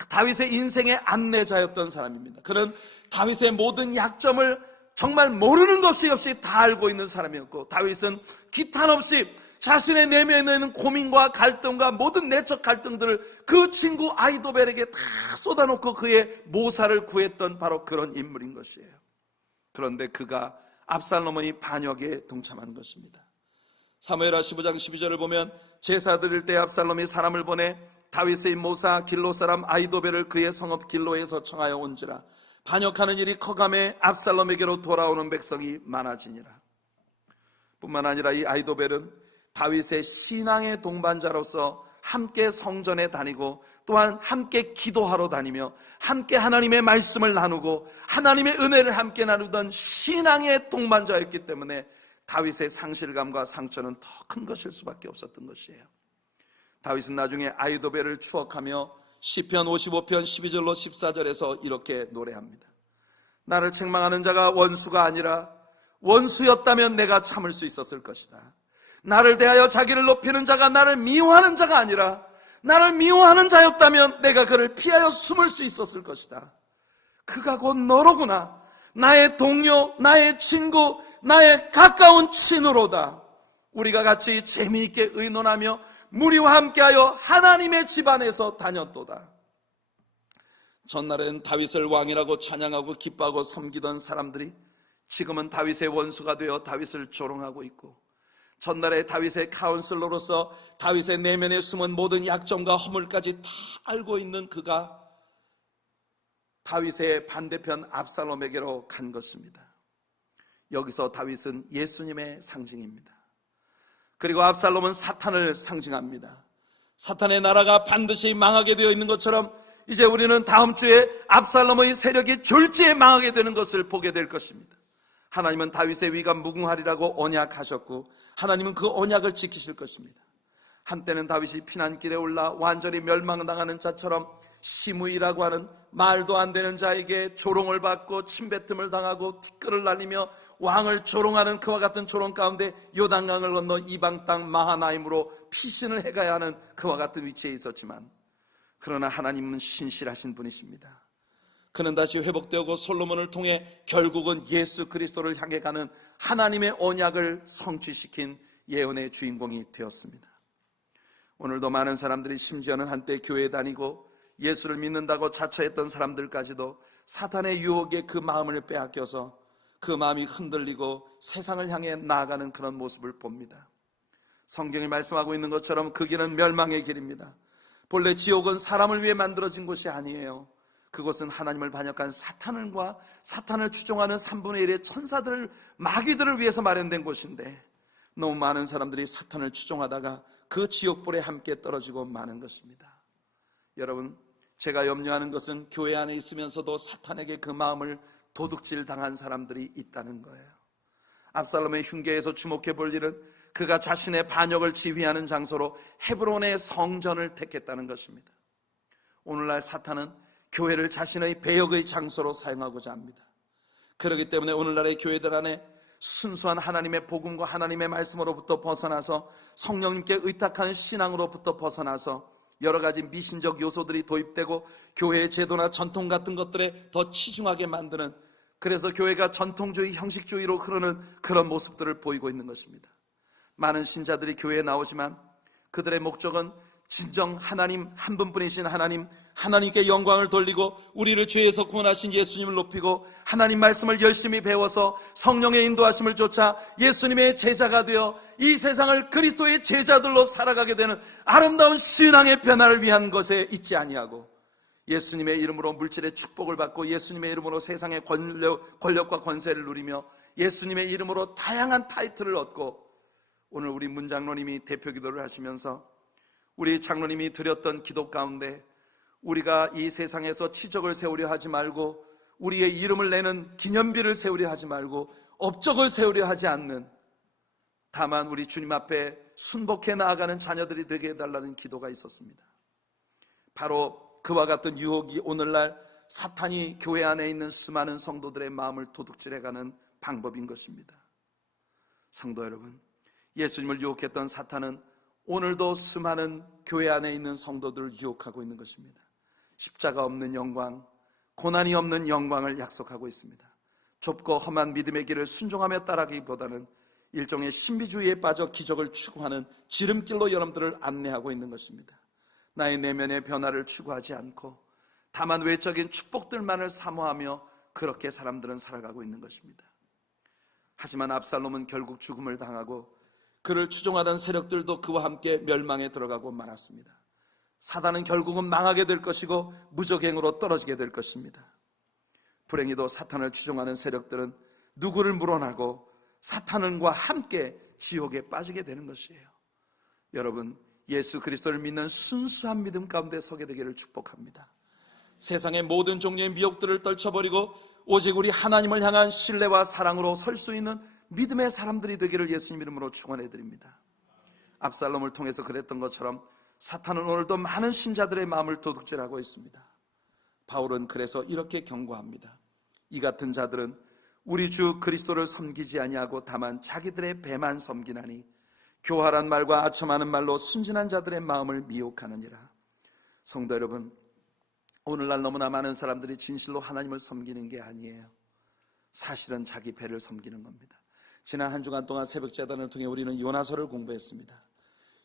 다윗의 인생의 안내자였던 사람입니다. 그는 다윗의 모든 약점을 정말 모르는 것이 없이 다 알고 있는 사람이었고 다윗은 기탄 없이 자신의 내면에 있는 고민과 갈등과 모든 내적 갈등들을 그 친구 아히도벨에게 다 쏟아놓고 그의 모사를 구했던 바로 그런 인물인 것이에요. 그런데 그가 압살롬의 반역에 동참한 것입니다. 사무엘하 15장 12절을 보면 제사 드릴 때 압살롬이 사람을 보내 다윗의 모사 길로 사람 아히도벨을 그의 성읍 길로에서 청하여 온지라 반역하는 일이 커감에 압살롬에게로 돌아오는 백성이 많아지니라. 뿐만 아니라 이 아히도벨은 다윗의 신앙의 동반자로서 함께 성전에 다니고 또한 함께 기도하러 다니며 함께 하나님의 말씀을 나누고 하나님의 은혜를 함께 나누던 신앙의 동반자였기 때문에 다윗의 상실감과 상처는 더 큰 것일 수밖에 없었던 것이에요. 다윗은 나중에 아히도벨을 추억하며 시편 55편 12절로 14절에서 이렇게 노래합니다. 나를 책망하는 자가 원수가 아니라 원수였다면 내가 참을 수 있었을 것이다. 나를 대하여 자기를 높이는 자가 나를 미워하는 자가 아니라 나를 미워하는 자였다면 내가 그를 피하여 숨을 수 있었을 것이다. 그가 곧 너로구나. 나의 동료, 나의 친구, 나의 가까운 친으로다. 우리가 같이 재미있게 의논하며 무리와 함께하여 하나님의 집안에서 다녔도다. 전날엔 다윗을 왕이라고 찬양하고 기뻐하고 섬기던 사람들이 지금은 다윗의 원수가 되어 다윗을 조롱하고 있고, 전날에 다윗의 카운슬러로서 다윗의 내면에 숨은 모든 약점과 허물까지 다 알고 있는 그가 다윗의 반대편 압살롬에게로 간 것입니다. 여기서 다윗은 예수님의 상징입니다. 그리고 압살롬은 사탄을 상징합니다. 사탄의 나라가 반드시 망하게 되어 있는 것처럼 이제 우리는 다음 주에 압살롬의 세력이 졸지에 망하게 되는 것을 보게 될 것입니다. 하나님은 다윗의 위가 무궁하리라고 언약하셨고 하나님은 그 언약을 지키실 것입니다. 한때는 다윗이 피난길에 올라 완전히 멸망당하는 자처럼 시므이라고 하는 말도 안 되는 자에게 조롱을 받고 침뱉음을 당하고 티끌을 날리며 왕을 조롱하는 그와 같은 조롱 가운데 요단강을 건너 이방 땅 마하나임으로 피신을 해가야 하는 그와 같은 위치에 있었지만, 그러나 하나님은 신실하신 분이십니다. 그는 다시 회복되고 솔로몬을 통해 결국은 예수 그리스도를 향해 가는 하나님의 언약을 성취시킨 예언의 주인공이 되었습니다. 오늘도 많은 사람들이 심지어는 한때 교회에 다니고 예수를 믿는다고 자처했던 사람들까지도 사탄의 유혹에 그 마음을 빼앗겨서 그 마음이 흔들리고 세상을 향해 나아가는 그런 모습을 봅니다. 성경이 말씀하고 있는 것처럼 그 길은 멸망의 길입니다. 본래 지옥은 사람을 위해 만들어진 곳이 아니에요. 그곳은 하나님을 반역한 사탄과 사탄을 추종하는 3분의 1의 천사들을, 마귀들을 위해서 마련된 곳인데 너무 많은 사람들이 사탄을 추종하다가 그 지옥불에 함께 떨어지고 마는 것입니다. 여러분, 제가 염려하는 것은 교회 안에 있으면서도 사탄에게 그 마음을 도둑질 당한 사람들이 있다는 거예요. 압살롬의 흉계에서 주목해 볼 일은 그가 자신의 반역을 지휘하는 장소로 헤브론의 성전을 택했다는 것입니다. 오늘날 사탄은 교회를 자신의 배역의 장소로 사용하고자 합니다. 그렇기 때문에 오늘날의 교회들 안에 순수한 하나님의 복음과 하나님의 말씀으로부터 벗어나서 성령님께 의탁하는 신앙으로부터 벗어나서 여러 가지 미신적 요소들이 도입되고 교회의 제도나 전통 같은 것들에 더 치중하게 만드는, 그래서 교회가 전통주의, 형식주의로 흐르는 그런 모습들을 보이고 있는 것입니다. 많은 신자들이 교회에 나오지만 그들의 목적은 진정 하나님 한 분뿐이신 하나님께 영광을 돌리고 우리를 죄에서 구원하신 예수님을 높이고 하나님 말씀을 열심히 배워서 성령의 인도하심을 쫓아 예수님의 제자가 되어 이 세상을 그리스도의 제자들로 살아가게 되는 아름다운 신앙의 변화를 위한 것에 있지 아니하고, 예수님의 이름으로 물질의 축복을 받고 예수님의 이름으로 세상의 권력과 권세를 누리며 예수님의 이름으로 다양한 타이틀을 얻고, 오늘 우리 문 장로님이 대표 기도를 하시면서 우리 장로님이 드렸던 기도 가운데 우리가 이 세상에서 치적을 세우려 하지 말고 우리의 이름을 내는 기념비를 세우려 하지 말고 업적을 세우려 하지 않는, 다만 우리 주님 앞에 순복해 나아가는 자녀들이 되게 해달라는 기도가 있었습니다. 바로 그와 같은 유혹이 오늘날 사탄이 교회 안에 있는 수많은 성도들의 마음을 도둑질해가는 방법인 것입니다. 성도 여러분, 예수님을 유혹했던 사탄은 오늘도 수많은 교회 안에 있는 성도들을 유혹하고 있는 것입니다. 십자가 없는 영광, 고난이 없는 영광을 약속하고 있습니다. 좁고 험한 믿음의 길을 순종하며 따라가기보다는 일종의 신비주의에 빠져 기적을 추구하는 지름길로 여러분들을 안내하고 있는 것입니다. 나의 내면의 변화를 추구하지 않고 다만 외적인 축복들만을 사모하며 그렇게 사람들은 살아가고 있는 것입니다. 하지만 압살롬은 결국 죽음을 당하고 그를 추종하던 세력들도 그와 함께 멸망에 들어가고 말았습니다. 사단은 결국은 망하게 될 것이고 무적행으로 떨어지게 될 것입니다. 불행히도 사탄을 추종하는 세력들은 누구를 물어나고 사탄과 함께 지옥에 빠지게 되는 것이에요. 여러분, 예수 그리스도를 믿는 순수한 믿음 가운데 서게 되기를 축복합니다. 세상의 모든 종류의 미혹들을 떨쳐버리고 오직 우리 하나님을 향한 신뢰와 사랑으로 설 수 있는 믿음의 사람들이 되기를 예수님 이름으로 축원해 드립니다. 압살롬을 통해서 그랬던 것처럼 사탄은 오늘도 많은 신자들의 마음을 도둑질하고 있습니다. 바울은 그래서 이렇게 경고합니다. 이 같은 자들은 우리 주 그리스도를 섬기지 아니하고 다만 자기들의 배만 섬기나니 교활한 말과 아첨하는 말로 순진한 자들의 마음을 미혹하느니라. 성도 여러분, 오늘날 너무나 많은 사람들이 진실로 하나님을 섬기는 게 아니에요. 사실은 자기 배를 섬기는 겁니다. 지난 한 주간 동안 새벽제단을 통해 우리는 요나서를 공부했습니다.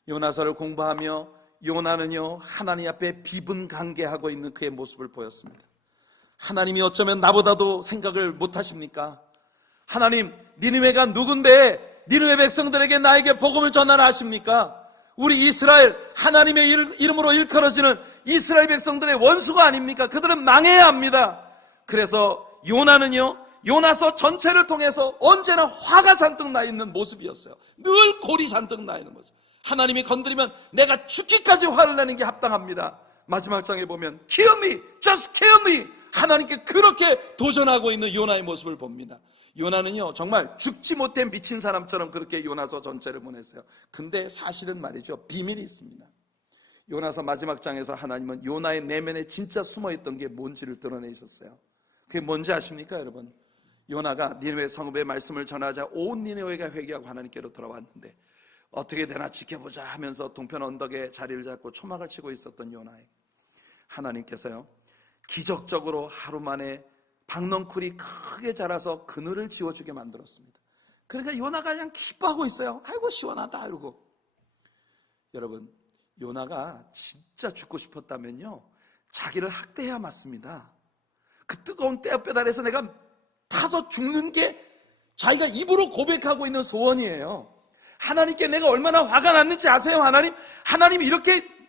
요나서를 공부하며 요나는요, 하나님 앞에 비분간계하고 있는 그의 모습을 보였습니다. 하나님이 어쩌면 나보다도 생각을 못하십니까? 하나님, 니느웨가 누군데 니느웨 백성들에게 나에게 복음을 전하라 하십니까? 우리 이스라엘, 하나님의 이름으로 일컬어지는 이스라엘 백성들의 원수가 아닙니까? 그들은 망해야 합니다. 그래서 요나는요, 요나서 전체를 통해서 언제나 화가 잔뜩 나 있는 모습이었어요. 늘 골이 잔뜩 나 있는 모습. 하나님이 건드리면 내가 죽기까지 화를 내는 게 합당합니다. 마지막 장에 보면 Kill me, just kill me, 하나님께 그렇게 도전하고 있는 요나의 모습을 봅니다. 요나는요, 정말 죽지 못해 미친 사람처럼 그렇게 요나서 전체를 보냈어요. 근데 사실은 말이죠, 비밀이 있습니다. 요나서 마지막 장에서 하나님은 요나의 내면에 진짜 숨어있던 게 뭔지를 드러내 있었어요. 그게 뭔지 아십니까, 여러분? 요나가 니느웨 성읍의 말씀을 전하자 온 니느웨가 회개하고 하나님께로 돌아왔는데 어떻게 되나 지켜보자 하면서 동편 언덕에 자리를 잡고 초막을 치고 있었던 요나에 하나님께서요, 기적적으로 하루 만에 박넝쿨이 크게 자라서 그늘을 지워주게 만들었습니다. 그러니까 요나가 그냥 기뻐하고 있어요. 아이고 시원하다 이러고. 여러분, 요나가 진짜 죽고 싶었다면요, 자기를 학대해야 맞습니다. 그 뜨거운 떼어볕 아래서 내가 타서 죽는 게 자기가 입으로 고백하고 있는 소원이에요. 하나님께 내가 얼마나 화가 났는지 아세요?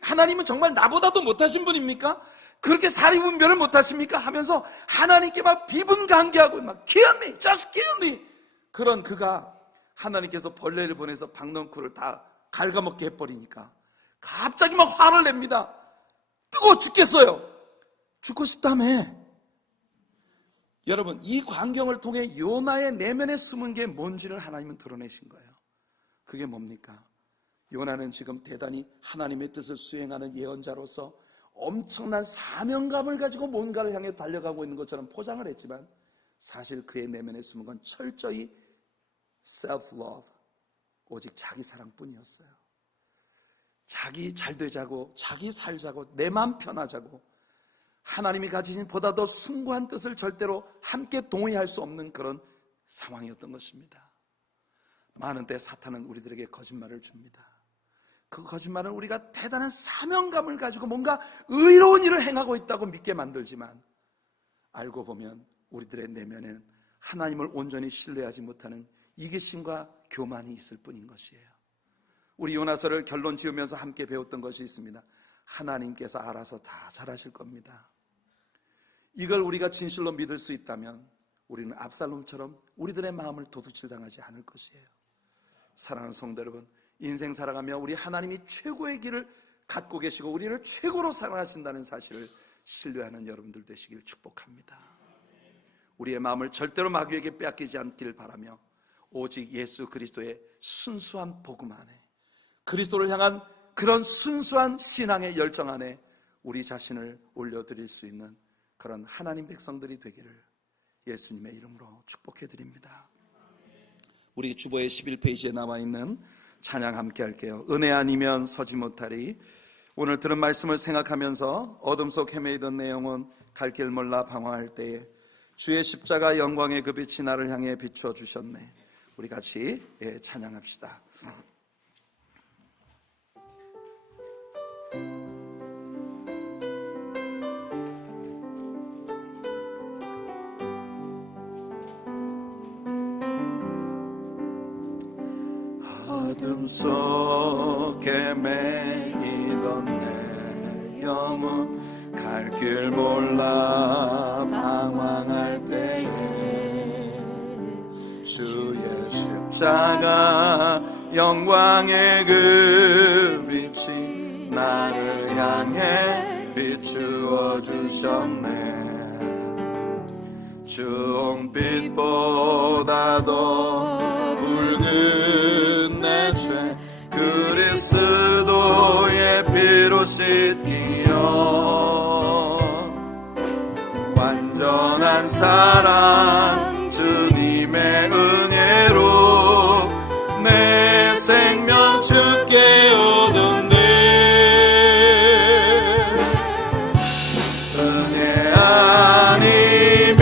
하나님은 정말 나보다도 못하신 분입니까? 그렇게 사리분별을 못하십니까? 하면서 하나님께 막 비분간계하고 막 kill me, just kill me. 그런 그가 하나님께서 벌레를 보내서 박넝쿨을 다 갉아먹게 해버리니까 갑자기 막 화를 냅니다. 뜨거워 죽겠어요. 죽고 싶다며. 여러분, 이 광경을 통해 요나의 내면에 숨은 게 뭔지를 하나님은 드러내신 거예요. 그게 뭡니까? 요나는 지금 대단히 하나님의 뜻을 수행하는 예언자로서 엄청난 사명감을 가지고 뭔가를 향해 달려가고 있는 것처럼 포장을 했지만 사실 그의 내면에 숨은 건 철저히 self-love, 오직 자기 사랑뿐이었어요. 자기 잘 되자고, 자기 살자고, 내 마음 편하자고, 하나님이 가지신 보다 더 숭고한 뜻을 절대로 함께 동의할 수 없는 그런 상황이었던 것입니다. 많은 때 사탄은 우리들에게 거짓말을 줍니다. 그 거짓말은 우리가 대단한 사명감을 가지고 뭔가 의로운 일을 행하고 있다고 믿게 만들지만 알고 보면 우리들의 내면에는 하나님을 온전히 신뢰하지 못하는 이기심과 교만이 있을 뿐인 것이에요. 우리 요나서를 결론 지으면서 함께 배웠던 것이 있습니다. 하나님께서 알아서 다 잘하실 겁니다. 이걸 우리가 진실로 믿을 수 있다면 우리는 압살롬처럼 우리들의 마음을 도둑질 당하지 않을 것이에요. 사랑하는 성도 여러분, 인생 살아가며 우리 하나님이 최고의 길을 갖고 계시고 우리를 최고로 사랑하신다는 사실을 신뢰하는 여러분들 되시길 축복합니다. 우리의 마음을 절대로 마귀에게 빼앗기지 않기를 바라며 오직 예수 그리스도의 순수한 복음 안에, 그리스도를 향한 그런 순수한 신앙의 열정 안에 우리 자신을 올려드릴 수 있는 그런 하나님 백성들이 되기를 예수님의 이름으로 축복해 드립니다. 우리 주보의 11페이지에 나와 있는 찬양 함께 할게요. 은혜 아니면 서지 못하리. 오늘 들은 말씀을 생각하면서 어둠 속 헤매이던 내 영혼 갈 길 몰라 방황할 때에 주의 십자가 영광의 그 빛이 나를 향해 비춰주셨네. 우리 같이 찬양합시다. 어둠 속에 매이던 내 영혼 갈 길 몰라 방황할 때에 주의 십자가 영광의 그 빛이 나를 향해 비추어 주셨네. 주홍빛보다도 붉은 내 죄 그리스도의 피로 씻기어 완전한 사랑 주님의 은혜로 내 생명 주께 얻었네. 은혜 아니면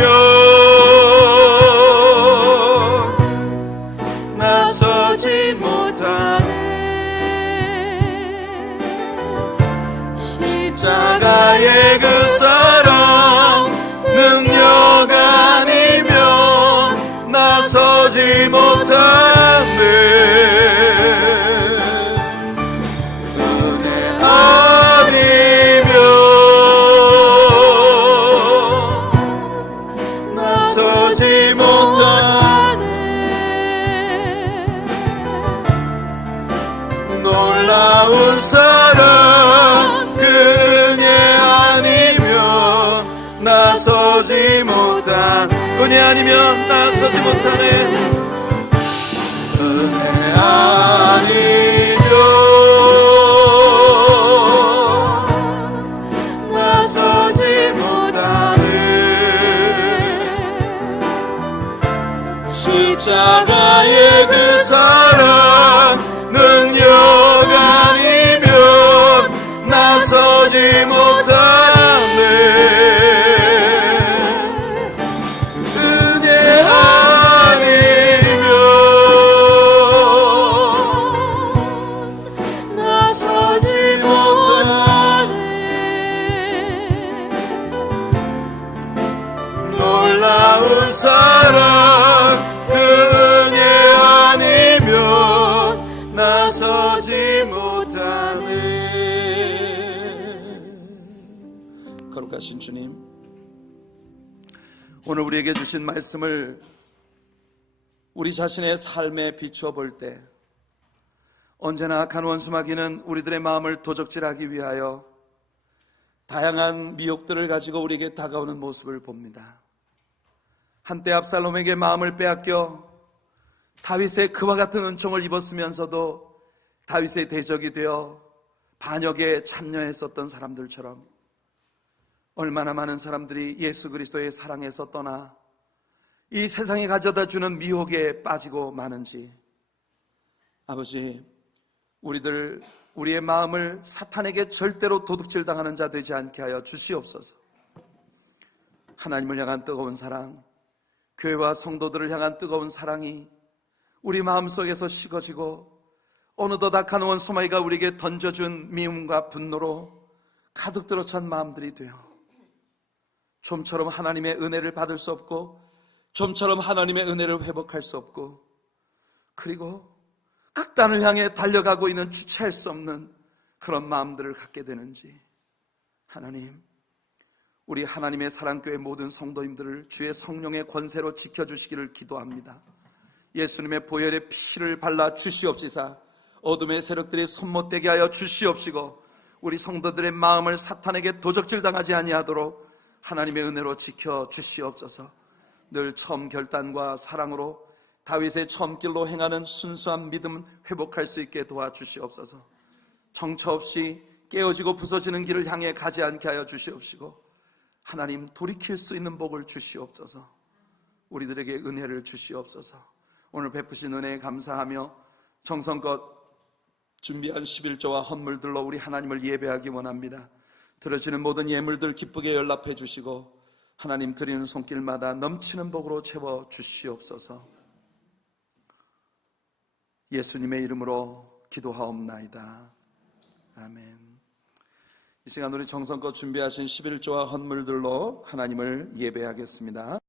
나서지 못하네. 십자가의 그 사랑 능력 아니면 나서지 못하네. 은혜 아니면 나서지 못하네. 놀라운 사랑 그 은혜 아니면 나서지 못한 은혜 아니면 나서지 못하네. 은혜 아니면 나서지 못하네. 십자가의 그 사랑 능력 아니면 나서지 못하네. 사랑 그 은혜 아니면 나서지 못하네. 거룩하신 주님, 오늘 우리에게 주신 말씀을 우리 자신의 삶에 비추어 볼 때 언제나 악한 원수 마귀는 우리들의 마음을 도적질하기 위하여 다양한 미혹들을 가지고 우리에게 다가오는 모습을 봅니다. 한때 압살롬에게 마음을 빼앗겨 다윗의 그와 같은 은총을 입었으면서도 다윗의 대적이 되어 반역에 참여했었던 사람들처럼 얼마나 많은 사람들이 예수 그리스도의 사랑에서 떠나 이 세상이 가져다 주는 미혹에 빠지고 마는지, 아버지, 우리의 마음을 사탄에게 절대로 도둑질 당하는 자 되지 않게 하여 주시옵소서. 하나님을 향한 뜨거운 사랑, 교회와 성도들을 향한 뜨거운 사랑이 우리 마음속에서 식어지고 어느덧 악한 원수마귀가 우리에게 던져준 미움과 분노로 가득 들어찬 마음들이 되어 좀처럼 하나님의 은혜를 받을 수 없고 좀처럼 하나님의 은혜를 회복할 수 없고, 그리고 극단을 향해 달려가고 있는 주체할 수 없는 그런 마음들을 갖게 되는지, 하나님, 우리 하나님의 사랑교회 모든 성도님들을 주의 성령의 권세로 지켜주시기를 기도합니다. 예수님의 보혈의 피를 발라 주시옵시사 어둠의 세력들이 손못대게 하여 주시옵시고 우리 성도들의 마음을 사탄에게 도적질 당하지 아니하도록 하나님의 은혜로 지켜 주시옵소서. 늘 처음 결단과 사랑으로 다윗의 처음 길로 행하는 순수한 믿음 회복할 수 있게 도와주시옵소서. 정처 없이 깨어지고 부서지는 길을 향해 가지 않게 하여 주시옵시고 하나님, 돌이킬 수 있는 복을 주시옵소서. 우리들에게 은혜를 주시옵소서. 오늘 베푸신 은혜에 감사하며 정성껏 준비한 11조와 헌물들로 우리 하나님을 예배하기 원합니다. 들어지는 모든 예물들 기쁘게 연락해 주시고 하나님 드리는 손길마다 넘치는 복으로 채워 주시옵소서. 예수님의 이름으로 기도하옵나이다. 아멘. 이 시간 우리 정성껏 준비하신 11조와 헌물들로 하나님을 예배하겠습니다.